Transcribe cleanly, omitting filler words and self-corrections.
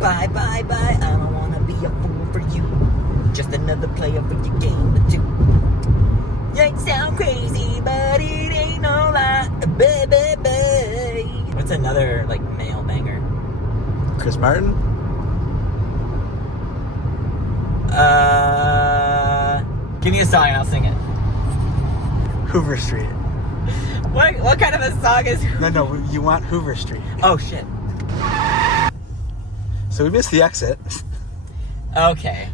Bye, bye, bye. I don't wanna be a fool for you. Just another player for your game to do. You ain't sound crazy, but it ain't no lie, baby. What's another, like, male banger? Chris Martin? Give me a song and I'll sing it. Hoover Street. What kind of a song is... No, you want Hoover Street. Oh, shit. So we missed the exit. Okay.